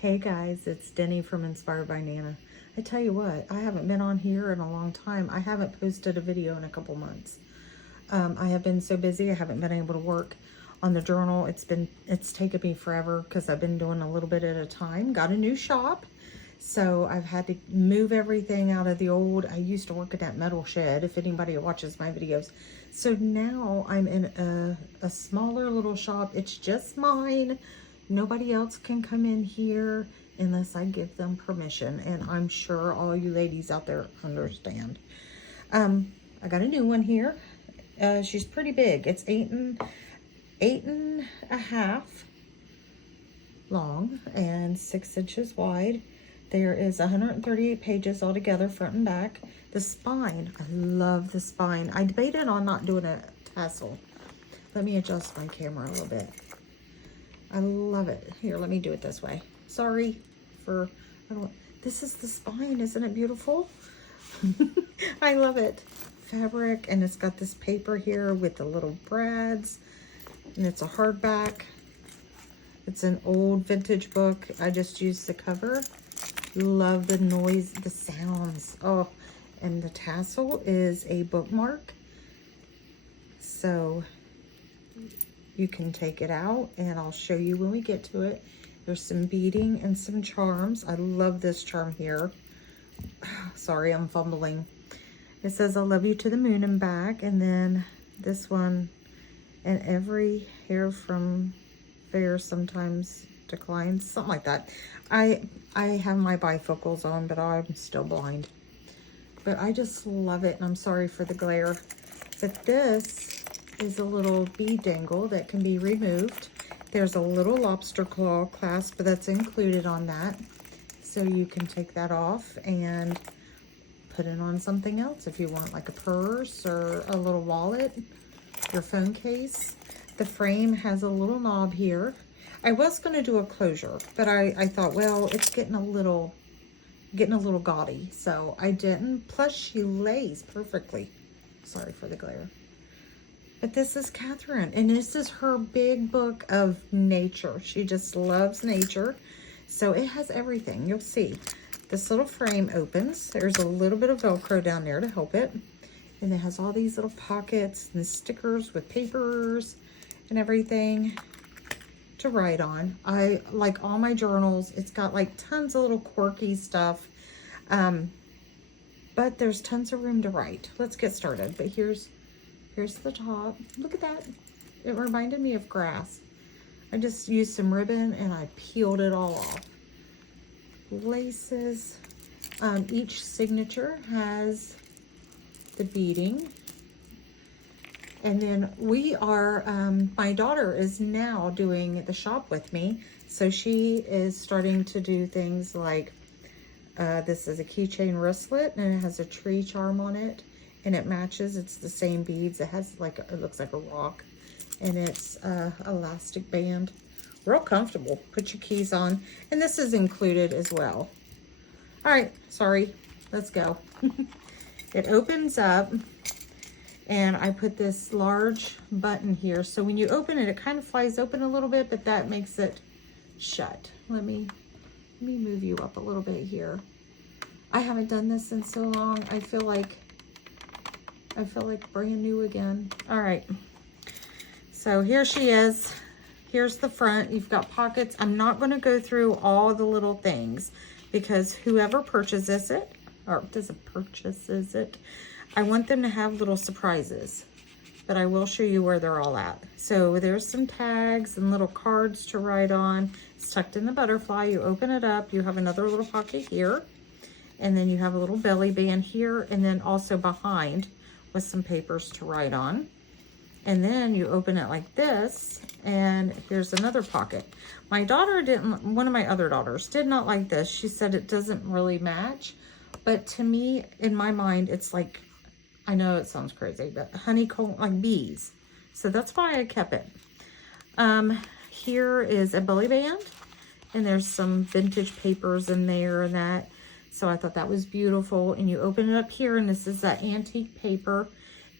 Hey guys, it's Denny from Inspired by Nana. I tell you what, I haven't been on here in a long time. I haven't posted a video in a couple months. I have been so busy, I haven't been able to work on the journal. It's taken me forever because I've been doing a little bit at a time. Got a new shop, so I've had to move everything out of the old. I used to work at that metal shed, if anybody watches my videos. So now I'm in a smaller little shop. It's just mine. Nobody else can come in here unless I give them permission. And I'm sure all you ladies out there understand. I got a new one here. She's pretty big. It's eight and a half long and 6 inches wide. There is 138 pages altogether, front and back. The spine, I love the spine. I debated on not doing a tassel. Let me adjust my camera a little bit. I love it. Here, let me do it this way. Sorry for, this is the spine. Isn't it beautiful? I love it. Fabric, and it's got this paper here with the little brads, and it's a hardback. It's an old vintage book. I just used the cover. Love the noise, the sounds. Oh, and the tassel is a bookmark. So you can take it out, and I'll show you when we get to it. There's some beading and some charms. I love this charm here. Sorry, I'm fumbling. It says, I love you to the moon and back. And then this one, and every hair from fair sometimes declines. Something like that. I have my bifocals on, but I'm still blind. But I just love it, and I'm sorry for the glare. But this is a little bead dangle that can be removed. There's a little lobster claw clasp that's included on that. So you can take that off and put it on something else if you want, like a purse or a little wallet, your phone case. The frame has a little knob here. I was going to do a closure, but I thought, well, it's getting a little gaudy, so I didn't. Plus, she lays perfectly. Sorry for the glare. But this is Catherine, and this is her big book of nature. She just loves nature, so it has everything. You'll see. This little frame opens. There's a little bit of Velcro down there to help it. And it has all these little pockets and stickers with papers and everything to write on. I like all my journals. It's got like tons of little quirky stuff. But there's tons of room to write. Let's get started. But here's the top. Look at that. It reminded me of grass. I just used some ribbon and I peeled it all off. Laces. Each signature has the beading. And then we are, my daughter is now doing the shop with me. So she is starting to do things like, this is a keychain wristlet, and it has a tree charm on it. And it matches, it's the same beads. It has like, it looks like a rock. And it's elastic band. Real comfortable. Put your keys on. And this is included as well. All right, sorry, let's go. It opens up, and I put this large button here. So when you open it, it kind of flies open a little bit, but that makes it shut. Let me move you up a little bit here. I haven't done this in so long. I feel like brand new again. All right. So here she is. Here's the front. You've got pockets. I'm not going to go through all the little things because whoever purchases it, I want them to have little surprises. But I will show you where they're all at. So there's some tags and little cards to write on. It's tucked in the butterfly. You open it up. You have another little pocket here. And then you have a little belly band here. And then also behind with some papers to write on. And then you open it like this, and here's another pocket. My daughter one of my other daughters did not like this. She said it doesn't really match. But to me, in my mind, it's like, I know it sounds crazy, but honeycomb, like bees. So that's why I kept it. Here is a belly band, and there's some vintage papers in there and that. So I thought that was beautiful. And you open it up here, and this is that antique paper.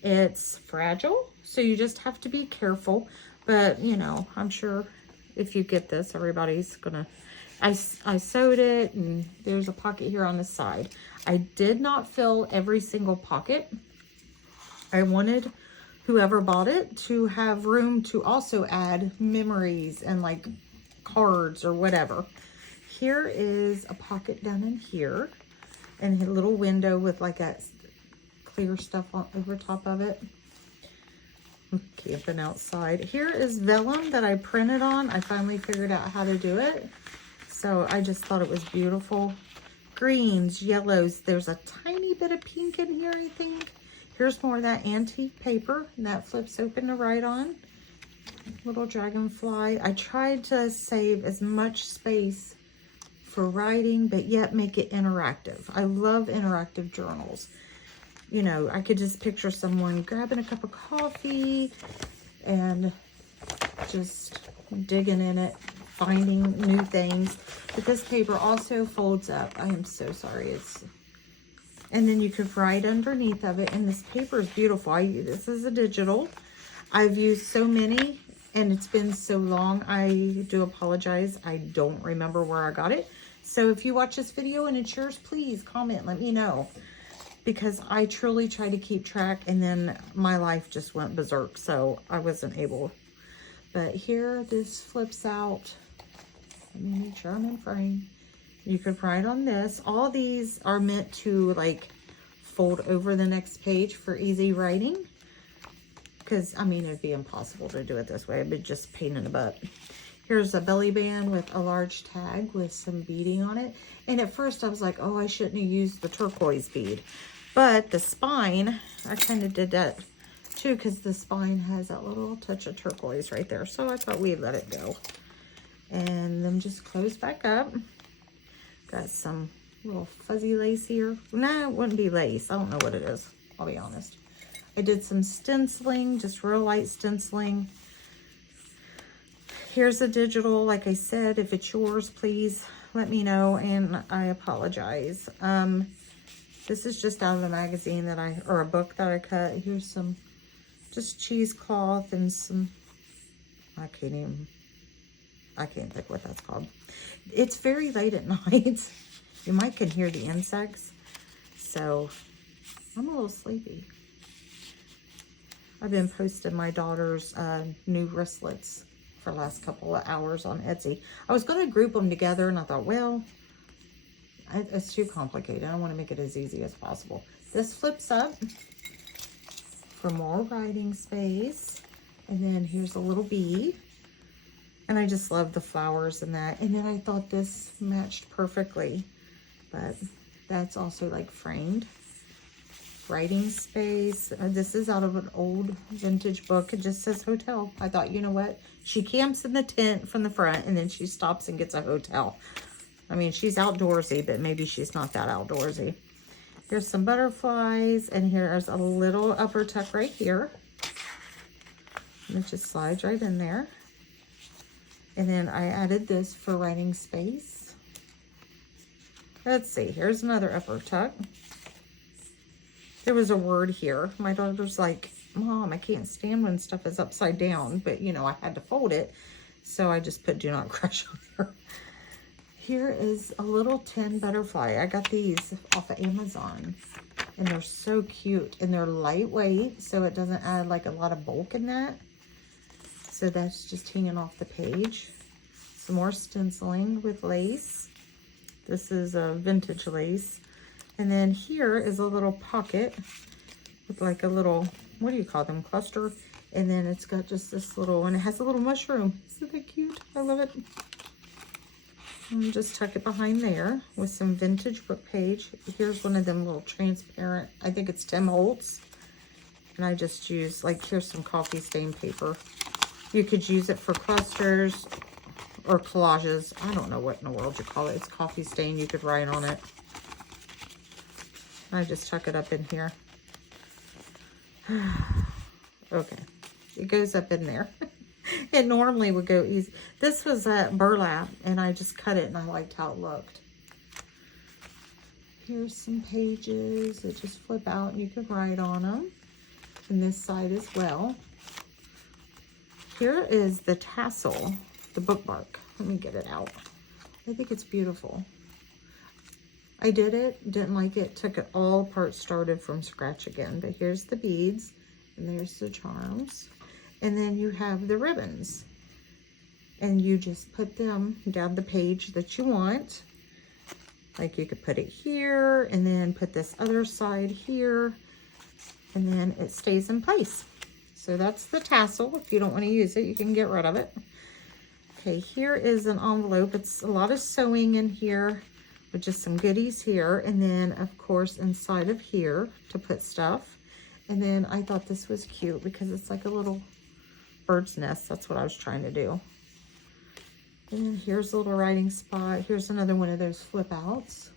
It's fragile, so you just have to be careful. But, you know, I'm sure if you get this, everybody's gonna, I sewed it, and there's a pocket here on the side. I did not fill every single pocket. I wanted whoever bought it to have room to also add memories and like cards or whatever. Here is a pocket down in here, and a little window with like that clear stuff on over top of it. I'm camping outside. Here is vellum that I printed on. I finally figured out how to do it. So I just thought it was beautiful. Greens, yellows. There's a tiny bit of pink in here, I think. Here's more of that antique paper, and that flips open to write on. Little dragonfly. I tried to save as much space for writing, but yet make it interactive. I love interactive journals. You know, I could just picture someone grabbing a cup of coffee and just digging in it, finding new things. But this paper also folds up. I am so sorry. And then you could write underneath of it. And this paper is beautiful. This is a digital. I've used so many, and it's been so long. I do apologize. I don't remember where I got it. So if you watch this video and it's yours, please comment. Let me know. Because I truly tried to keep track, and then my life just went berserk, so I wasn't able. But here, this flips out. Mini German frame. You could write on this. All these are meant to like fold over the next page for easy writing. Because, I mean, it'd be impossible to do it this way. It'd be just pain in the butt. Here's a belly band with a large tag with some beading on it. And at first I was like, oh, I shouldn't have used the turquoise bead. But the spine, I kind of did that too, because the spine has that little touch of turquoise right there. So I thought we'd let it go. And then just close back up. Got some little fuzzy lace here. Nah, it wouldn't be lace. I don't know what it is. I'll be honest. I did some stenciling, just real light stenciling. Here's a digital. Like I said, if it's yours, please let me know, and I apologize. This is just out of a magazine that or a book that I cut. Here's some just cheesecloth and some, I can't think what that's called. It's very late at night. You might can hear the insects. So I'm a little sleepy. I've been posting my daughter's new wristlets for the last couple of hours on Etsy. I was going to group them together, and I thought, well, it's too complicated. I want to make it as easy as possible. This flips up for more writing space. And then here's a little bee. And I just love the flowers and that. And then I thought this matched perfectly. But that's also like framed. Writing space. This is out of an old vintage book. It just says hotel. I thought, you know what? She camps in the tent from the front, and then she stops and gets a hotel. I mean, she's outdoorsy, but maybe she's not that outdoorsy. Here's some butterflies, and here's a little upper tuck right here. And it just slides right in there. And then I added this for writing space. Let's see, here's another upper tuck. There was a word here. My daughter's like, Mom, I can't stand when stuff is upside down, but you know, I had to fold it. So I just put do not crush on there. Here is a little tin butterfly. I got these off of Amazon, and they're so cute, and they're lightweight, so it doesn't add like a lot of bulk in that. So that's just hanging off the page. Some more stenciling with lace. This is a vintage lace. And then here is a little pocket with like a little, what do you call them, cluster? And then it's got just this little, and it has a little mushroom. Isn't that cute? I love it. And just tuck it behind there with some vintage book page. Here's one of them little transparent, I think it's Tim Holtz. And I just use, like, here's some coffee stain paper. You could use it for clusters or collages. I don't know what in the world you call it. It's coffee stain. You could write on it. I just tuck it up in here. Okay. It goes up in there. It normally would go easy. This was burlap, and I just cut it, and I liked how it looked. Here's some pages that just flip out, and you can write on them. And this side as well. Here is the tassel the bookmark. Let me get it out. I think it's beautiful. I did it, didn't like it, took it all apart, started from scratch again. But here's the beads, and there's the charms. And then you have the ribbons. And you just put them down the page that you want. Like you could put it here, and then put this other side here, and then it stays in place. So that's the tassel. If you don't want to use it, you can get rid of it. Okay, here is an envelope. It's a lot of sewing in here, with just some goodies here, and then of course inside of here to put stuff. And then I thought this was cute because it's like a little bird's nest. That's what I was trying to do. And here's a little writing spot. Here's another one of those flip outs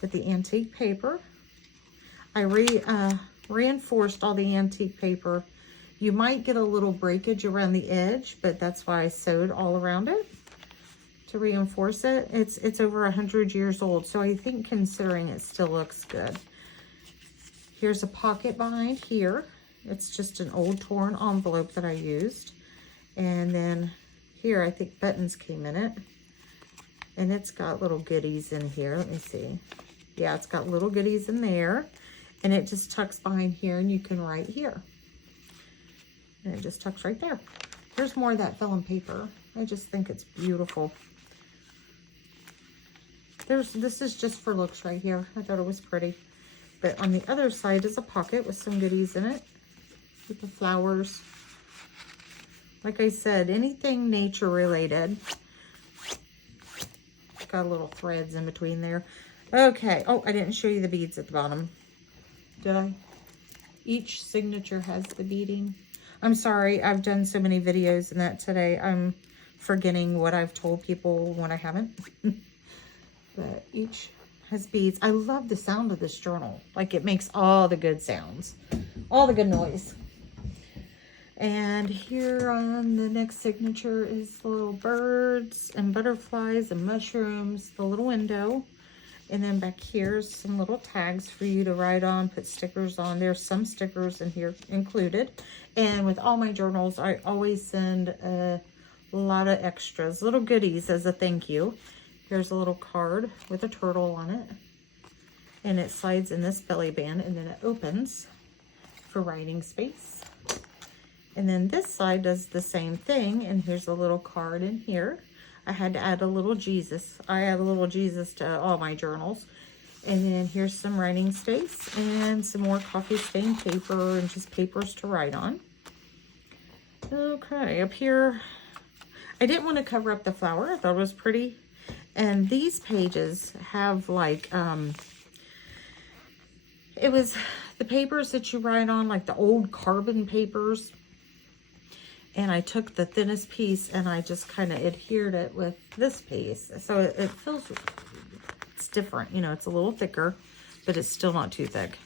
with the antique paper. I reinforced all the antique paper. You might get a little breakage around the edge, but that's why I sewed all around it to reinforce it. It's over 100 years old, so I think considering it still looks good. Here's a pocket behind here. It's just an old torn envelope that I used. And then here, I think buttons came in it. And it's got little goodies in here. Let me see. Yeah, it's got little goodies in there. And it just tucks behind here, and you can write here. And it just tucks right there. There's more of that vellum paper. I just think it's beautiful. This is just for looks right here. I thought it was pretty. But on the other side is a pocket with some goodies in it. With the flowers. Like I said, anything nature related. Got little threads in between there. Okay. Oh, I didn't show you the beads at the bottom. Did I? Each signature has the beading. I'm sorry. I've done so many videos in that today. I'm forgetting what I've told people when I haven't. But each has beads. I love the sound of this journal. Like, it makes all the good sounds. All the good noise. And here on the next signature is the little birds and butterflies and mushrooms, the little window. And then back here's some little tags for you to write on, put stickers on. There's some stickers in here included. And with all my journals, I always send a lot of extras, little goodies as a thank you. Here's a little card with a turtle on it. And it slides in this belly band, and then it opens for writing space. And then this side does the same thing, and here's a little card in here. I had to add a little Jesus. I add a little Jesus to all my journals. And then here's some writing space and some more coffee stained paper and just papers to write on. Okay, up here, I didn't want to cover up the flower. I thought it was pretty. And these pages have like, it was the papers that you write on, like the old carbon papers. And I took the thinnest piece and I just kind of adhered it with this piece. So it feels, it's different. You know, it's a little thicker, but it's still not too thick.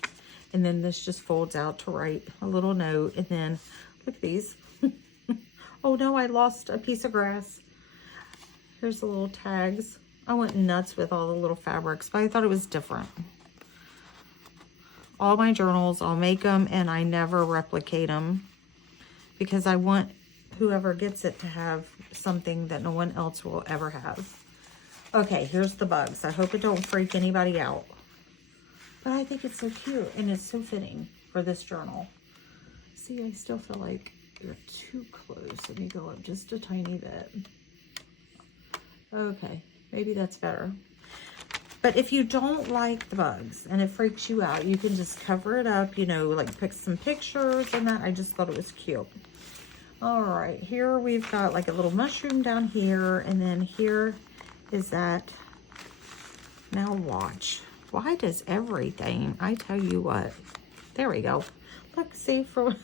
And then this just folds out to write a little note. And then look at these. Oh no, I lost a piece of grass. Here's the little tags. I went nuts with all the little fabrics, but I thought it was different. All my journals, I'll make them and I never replicate them, because I want whoever gets it to have something that no one else will ever have. Okay, here's the bugs. I hope it don't freak anybody out. But I think it's so cute, and it's so fitting for this journal. See, I still feel like you're too close. Let me go up just a tiny bit. Okay, maybe that's better. But if you don't like the bugs and it freaks you out, you can just cover it up, you know, like pick some pictures and that. I just thought it was cute. All right, here we've got like a little mushroom down here, and then here is that. Now watch. Why does everything, I tell you what. There we go. Look, see, for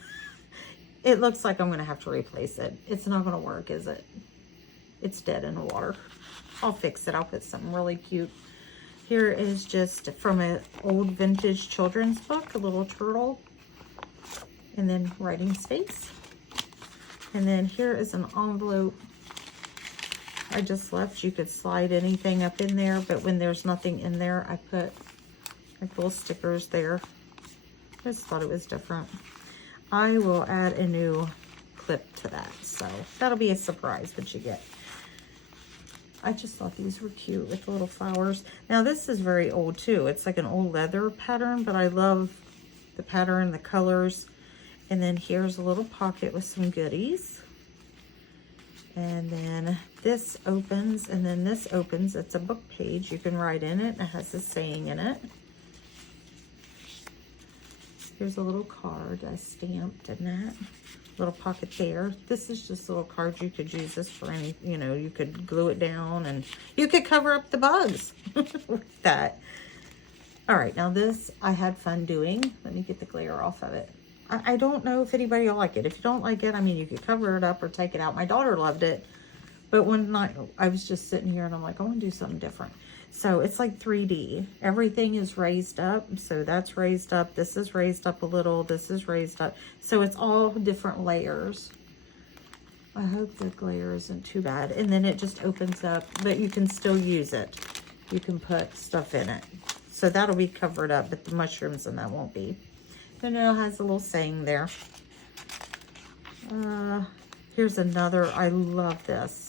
it looks like I'm going to have to replace it. It's not going to work, is it? It's dead in the water. I'll fix it. I'll put something really cute. Here is just from an old vintage children's book, a little turtle, and then writing space. And then here is an envelope I just left. You could slide anything up in there, but when there's nothing in there, I put like little stickers there. I just thought it was different. I will add a new clip to that. So that'll be a surprise what you get. I just thought these were cute with the little flowers. Now this is very old too. It's like an old leather pattern, but I love the pattern, the colors. And then here's a little pocket with some goodies. And then this opens, and then this opens. It's a book page. You can write in it. It has a saying in it. Here's a little card I stamped in that. Little pocket there. This is just a little card. You could use this for any, you know, you could glue it down and you could cover up the bugs with that. All right, now this I had fun doing. Let me get the glare off of it. I don't know if anybody will like it. If you don't like it, I mean, you could cover it up or take it out. My daughter loved it, but one night I was just sitting here and I'm like, I want to do something different. So it's like 3D. Everything is raised up. So that's raised up. This is raised up a little. This is raised up. So it's all different layers. I hope the glare isn't too bad. And then it just opens up, but you can still use it. You can put stuff in it. So that'll be covered up, but the mushrooms and that won't be. And it has a little saying there. Here's another. I love this.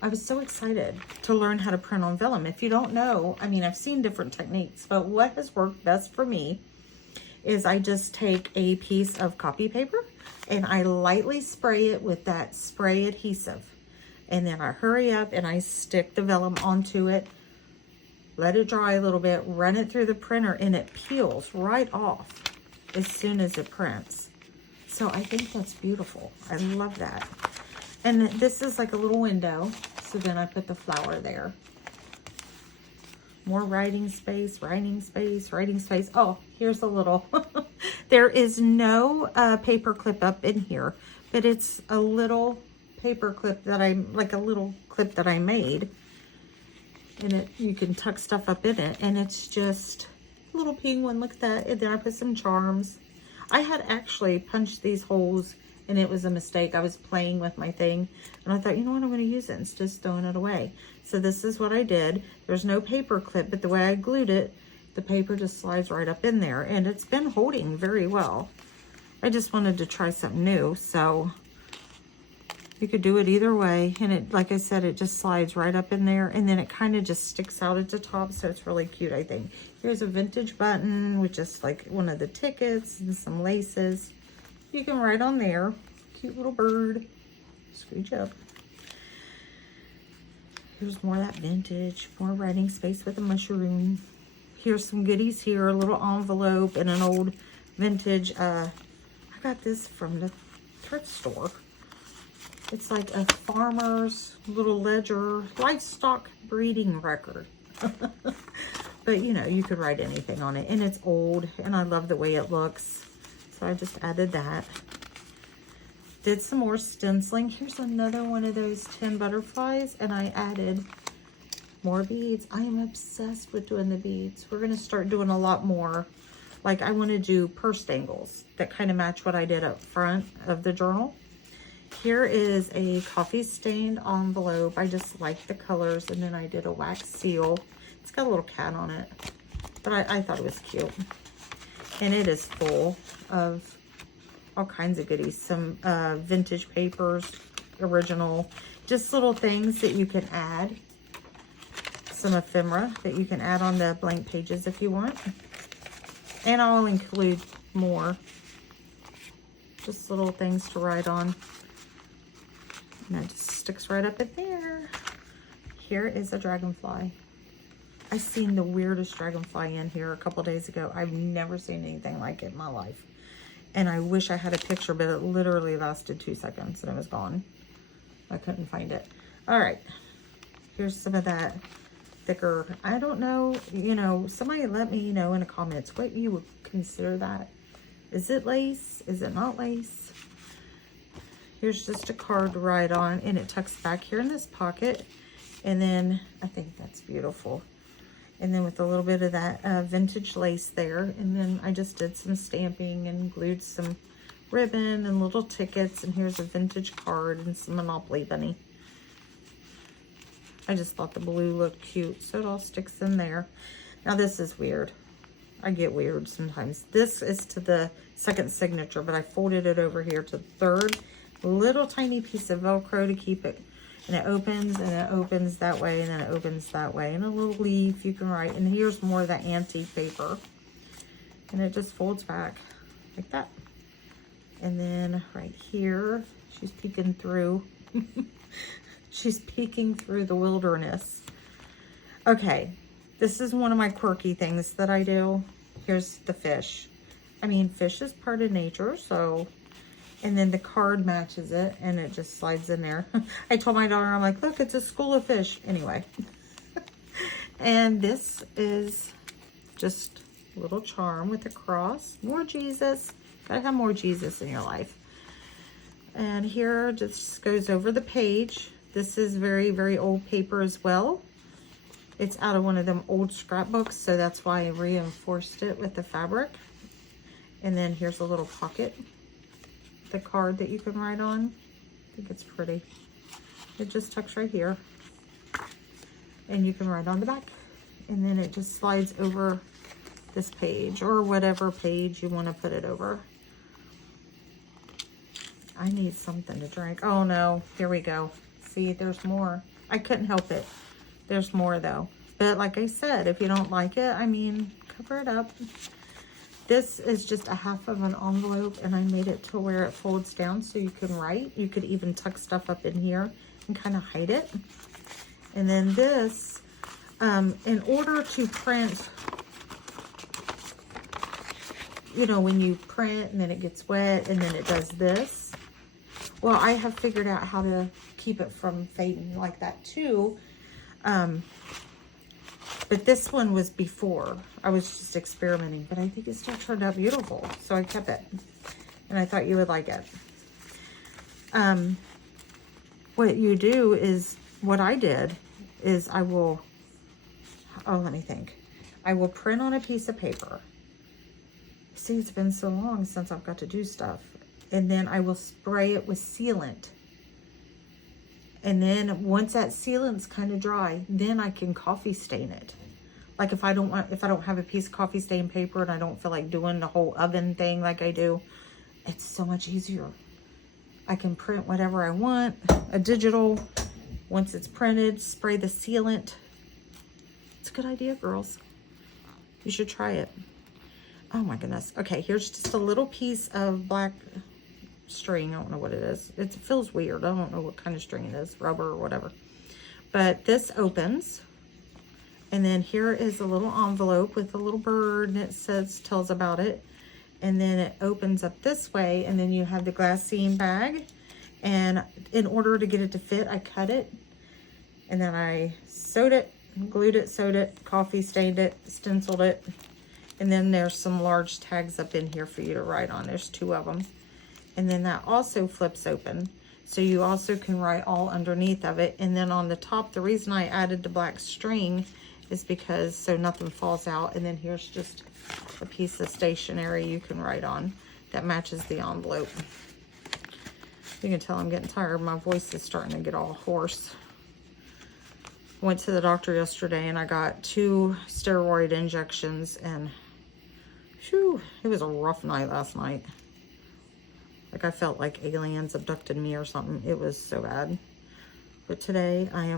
I was so excited to learn how to print on vellum. If you don't know, I mean, I've seen different techniques, but what has worked best for me is I just take a piece of copy paper and I lightly spray it with that spray adhesive. And then I hurry up and I stick the vellum onto it, let it dry a little bit, run it through the printer, and it peels right off as soon as it prints. So I think that's beautiful. I love that. And this is like a little window. So then I put the flower there. More writing space, writing space, writing space. Oh, here's a little. There is no paper clip up in here, but it's a little paper clip that like a little clip that I made. And you can tuck stuff up in it. And it's just a little penguin. Look at that. And then I put some charms. I had actually punched these holes and it was a mistake. I was playing with my thing and I thought, you know what, I'm going to use it instead of throwing it away. So this is what I did. There's no paper clip, but the way I glued it, the paper just slides right up in there and it's been holding very well. I just wanted to try something new. So you could do it either way. And it, like I said, it just slides right up in there and then it kind of just sticks out at the top. So it's really cute, I think. Here's a vintage button with just like one of the tickets and some laces. You can write on there. Cute little bird. Scooch up. Here's more of that vintage. More writing space with a mushroom. Here's some goodies here. A little envelope and an old vintage. I got this from the thrift store. It's like a farmer's little ledger. Livestock breeding record. But, you know, you could write anything on it. And it's old. And I love the way it looks. So I just added that. Did some more stenciling. Here's another one of those 10 butterflies. And I added more beads. I am obsessed with doing the beads. We're going to start doing a lot more. Like I want to do purse dangles that kind of match what I did up front of the journal. Here is a coffee stained envelope. I just like the colors. And then I did a wax seal. It's got a little cat on it. But I thought it was cute. And it is full of all kinds of goodies. Some vintage papers, original, just little things that you can add. Some ephemera that you can add on the blank pages if you want. And I'll include more. Just little things to write on. And that just sticks right up in there. Here is a dragonfly. I seen the weirdest dragonfly in here a couple days ago. I've never seen anything like it in my life. And I wish I had a picture, but it literally lasted 2 seconds and it was gone. I couldn't find it. All right. Here's some of that thicker. I don't know, you know, somebody let me know in the comments what you would consider that. Is it lace? Is it not lace? Here's just a card to write on and it tucks back here in this pocket. And then I think that's beautiful. And then with a little bit of that vintage lace there. And then I just did some stamping and glued some ribbon and little tickets. And here's a vintage card and some Monopoly bunny. I just thought the blue looked cute. So it all sticks in there. Now this is weird. I get weird sometimes. This is to the second signature, but I folded it over here to the third. Little tiny piece of Velcro to keep it. And it opens, and it opens that way, and then it opens that way. And a little leaf you can write. And here's more of that antique paper. And it just folds back like that. And then right here, she's peeking through. She's peeking through the wilderness. Okay, this is one of my quirky things that I do. Here's the fish. I mean, fish is part of nature, so... And then the card matches it, and it just slides in there. I told my daughter, I'm like, look, it's a school of fish. Anyway. And this is just a little charm with a cross. More Jesus. Gotta have more Jesus in your life. And here just goes over the page. This is very, very old paper as well. It's out of one of them old scrapbooks, so that's why I reinforced it with the fabric. And then here's a little pocket. The card that you can write on. I think it's pretty. It just tucks right here. And you can write on the back. And then it just slides over this page, or whatever page you want to put it over. I need something to drink. Oh no, here we go. See, there's more. I couldn't help it. There's more though. But like I said, if you don't like it, I mean, cover it up. This is just a half of an envelope, and I made it to where it folds down so you can write. You could even tuck stuff up in here and kind of hide it. And then this, in order to print, you know, when you print and then it gets wet and then it does this. Well, I have figured out how to keep it from fading like that too. But this one was before. I was just experimenting, but I think it still turned out beautiful. So I kept it, and I thought you would like it. What you do is, what I did is I will, let me think. I will print on a piece of paper. See, it's been so long since I've got to do stuff. And then I will spray it with sealant. And then once that sealant's kind of dry, then I can coffee stain it. Like if I don't have a piece of coffee stain paper and I don't feel like doing the whole oven thing like I do, it's so much easier. I can print whatever I want, a digital. Once it's printed, spray the sealant. It's a good idea, girls. You should try it. Oh my goodness. Okay, here's just a little piece of black string. I don't know what it is. It feels weird. I don't know what kind of string it is, rubber or whatever. But this opens, and then here is a little envelope with a little bird, and it tells about it. And then it opens up this way, and then you have the glassine bag. And in order to get it to fit, I cut it, and then I sewed it, glued it, sewed it, coffee stained it, stenciled it. And then there's some large tags up in here for you to write on. There's 2 of them. And then that also flips open. So you also can write all underneath of it. And then on the top, the reason I added the black string is because so nothing falls out. And then here's just a piece of stationery you can write on that matches the envelope. You can tell I'm getting tired. My voice is starting to get all hoarse. Went to the doctor yesterday and I got 2 steroid injections, and whew, it was a rough night last night. Like I felt like aliens abducted me or something. It was so bad. But today I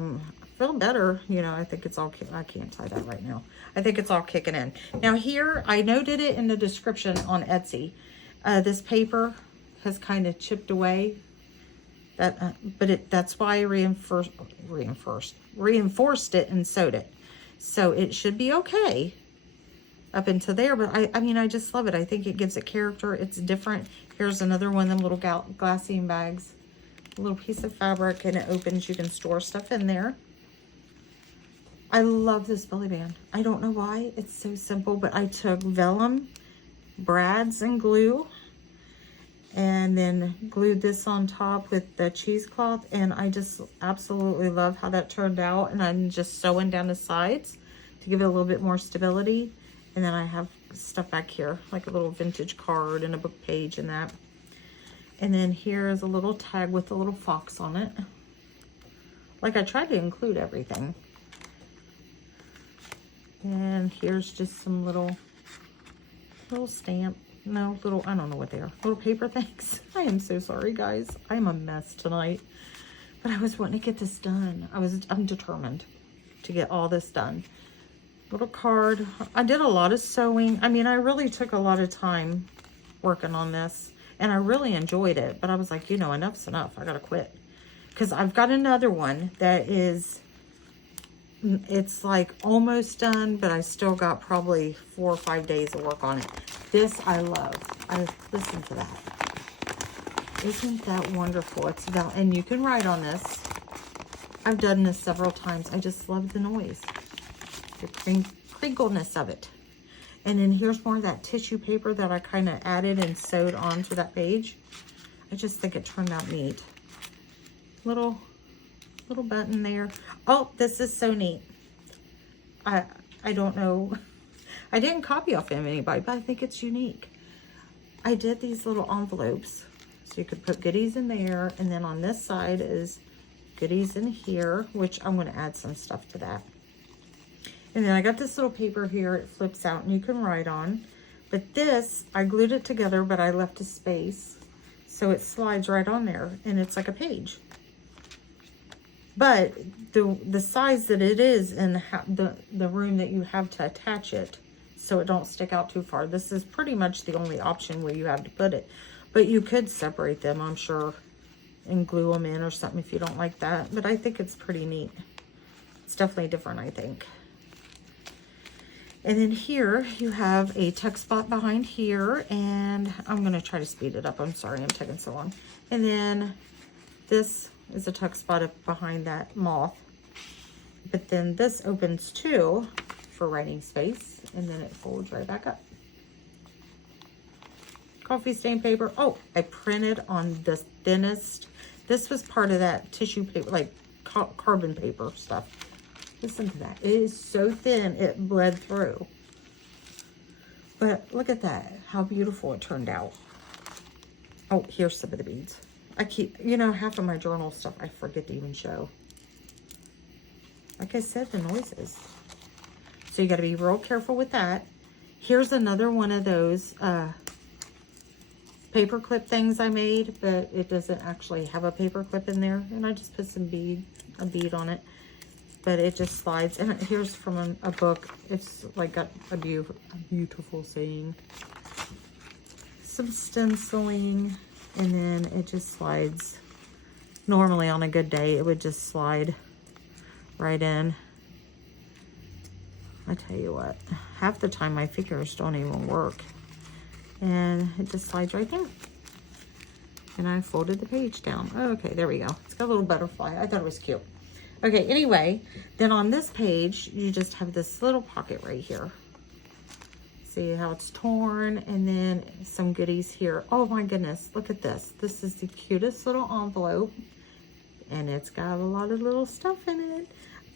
feel better. You know, I think it's all, I can't tie that right now. I think it's all kicking in. Now here, I noted it in the description on Etsy. This paper has kind of chipped away. That's why I reinforced it and sewed it. So it should be okay up until there. But I mean, I just love it. I think it gives it character. It's different. Here's another one of them little glassine bags. A little piece of fabric, and it opens. You can store stuff in there. I love this belly band. I don't know why. It's so simple, but I took vellum, brads, and glue, and then glued this on top with the cheesecloth, and I just absolutely love how that turned out. And I'm just sewing down the sides to give it a little bit more stability. And then I have stuff back here, like a little vintage card and a book page and that. And then here is a little tag with a little fox on it. Like I tried to include everything. And here's just some little Little stamp. No, little, I don't know what they are. Little paper things. I am so sorry, guys. I'm a mess tonight. But I was wanting to get this done. I'm determined to get all this done. Little card. I did a lot of sewing. I mean, I really took a lot of time working on this. And I really enjoyed it. But I was like, you know, enough's enough. I gotta quit. Because I've got another one that is... It's like almost done, but I still got probably 4 or 5 days of work on it. This I love. Listen to that. Isn't that wonderful? It's down, and you can write on this. I've done this several times. I just love the noise, the crinkleness of it. And then here's more of that tissue paper that I kind of added and sewed onto that page. I just think it turned out neat. Little button there. Oh, this is so neat. I don't know. I didn't copy off of anybody, but I think it's unique. I did these little envelopes. So you could put goodies in there. And then on this side is goodies in here, which I'm going to add some stuff to that. And then I got this little paper here. It flips out and you can write on. But this, I glued it together, but I left a space. So it slides right on there. And it's like a page. But the size that it is and the room that you have to attach it so it don't stick out too far. This is pretty much the only option where you have to put it. But you could separate them, I'm sure, and glue them in or something if you don't like that. But I think it's pretty neat. It's definitely different, I think. And then here you have a tuck spot behind here. And I'm going to try to speed it up. I'm sorry I'm taking so long. And then this is a tuck spot up behind that moth. But then this opens too for writing space. And then it folds right back up. Coffee stain paper. Oh, I printed on the thinnest. This was part of that tissue paper, like carbon paper stuff. Listen to that. It is so thin, it bled through. But look at that. How beautiful it turned out. Oh, here's some of the beads. I keep, you know, half of my journal stuff I forget to even show. Like I said, the noises. So you got to be real careful with that. Here's another one of those paper clip things I made, but it doesn't actually have a paper clip in there. And I just put a bead on it. But it just slides. And here's from a book. It's like got a beautiful saying. Some stenciling. And then it just slides. Normally on a good day, it would just slide right in. I tell you what, half the time my fingers don't even work. And it just slides right there. And I folded the page down. Okay, there we go. It's got a little butterfly. I thought it was cute. Okay, anyway, then on this page, you just have this little pocket right here. See how it's torn, and then some goodies here. Oh my goodness, look at this. This is the cutest little envelope, and it's got a lot of little stuff in it.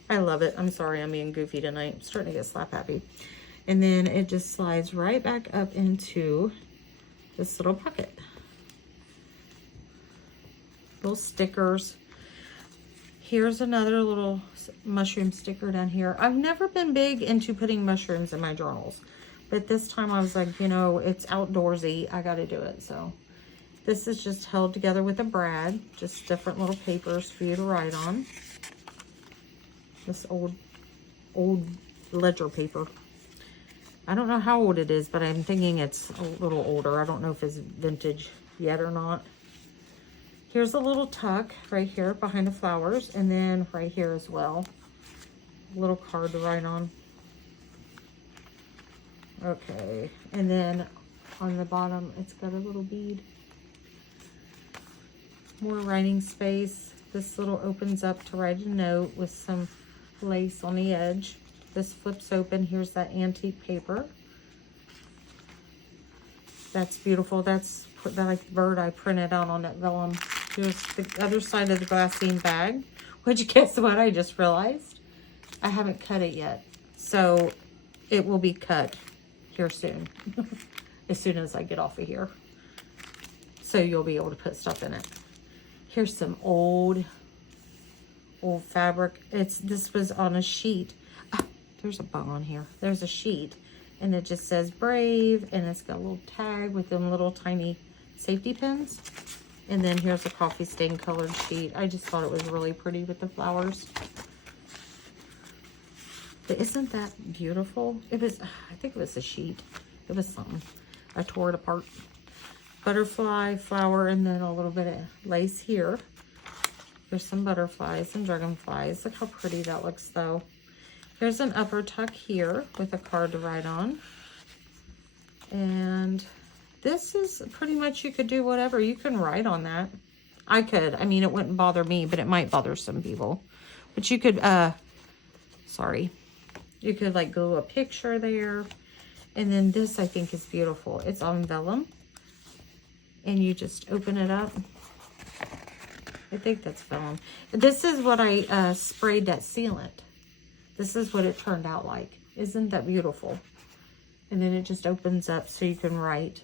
I love it. I'm sorry I'm being goofy tonight. I'm starting to get slap happy. And then it just slides right back up into this little pocket. Little stickers. Here's another little mushroom sticker down here. I've never been big into putting mushrooms in my journals. But this time I was like, you know, it's outdoorsy. I got to do it. So this is just held together with a brad. Just different little papers for you to write on. This old ledger paper. I don't know how old it is, but I'm thinking it's a little older. I don't know if it's vintage yet or not. Here's a little tuck right here behind the flowers. And then right here as well. A little card to write on. Okay, and then on the bottom, it's got a little bead. More writing space. This little opens up to write a note with some lace on the edge. This flips open. Here's that antique paper. That's beautiful. That's like the bird I printed out on that vellum. Here's the other side of the glassine bag, which guess what I just realized? I haven't cut it yet. So it will be cut here soon, as soon as I get off of here. So you'll be able to put stuff in it. Here's some old fabric. This was on a sheet. Ah, there's a bug on here. There's a sheet, And it just says Brave, and it's got a little tag with them little tiny safety pins. And then here's a coffee stain colored sheet. I just thought it was really pretty with the flowers. But isn't that beautiful? It was, I think it was a sheet. It was something. I tore it apart. Butterfly, flower, and then a little bit of lace here. There's some butterflies and dragonflies. Look how pretty that looks though. Here's an upper tuck here with a card to write on. And this is pretty much, you could do whatever. You can write on that. I could. I mean, it wouldn't bother me, but it might bother some people. But you could, sorry. You could like glue a picture there. And then this I think is beautiful. It's on vellum. And you just open it up. I think that's vellum. This is what I sprayed that sealant. This is what it turned out like. Isn't that beautiful? And then it just opens up so you can write.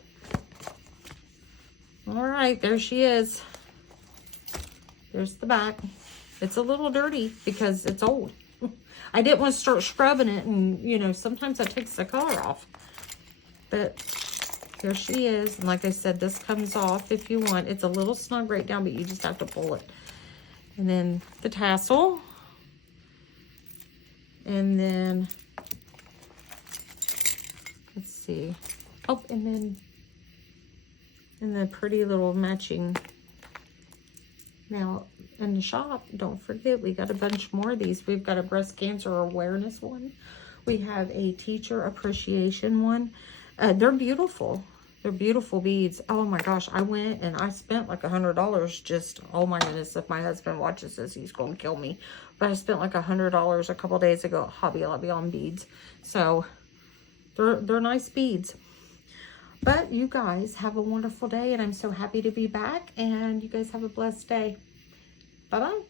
All right, there she is. There's the back. It's a little dirty because it's old. I didn't want to start scrubbing it, and you know, sometimes that takes the color off. But here she is. And like I said, this comes off if you want. It's a little snug right down, but you just have to pull it. And then the tassel. And then, let's see. Oh, and the pretty little matching. Now, in the shop, don't forget, we got a bunch more of these. We've got a breast cancer awareness one. We have a teacher appreciation one. They're beautiful. They're beautiful beads. Oh my gosh, I went and I spent like $100 just, oh my goodness, if my husband watches this, he's going to kill me. But I spent like $100 a couple days ago at Hobby Lobby on beads. So, they're nice beads. But you guys have a wonderful day, and I'm so happy to be back, and you guys have a blessed day. Bye-bye.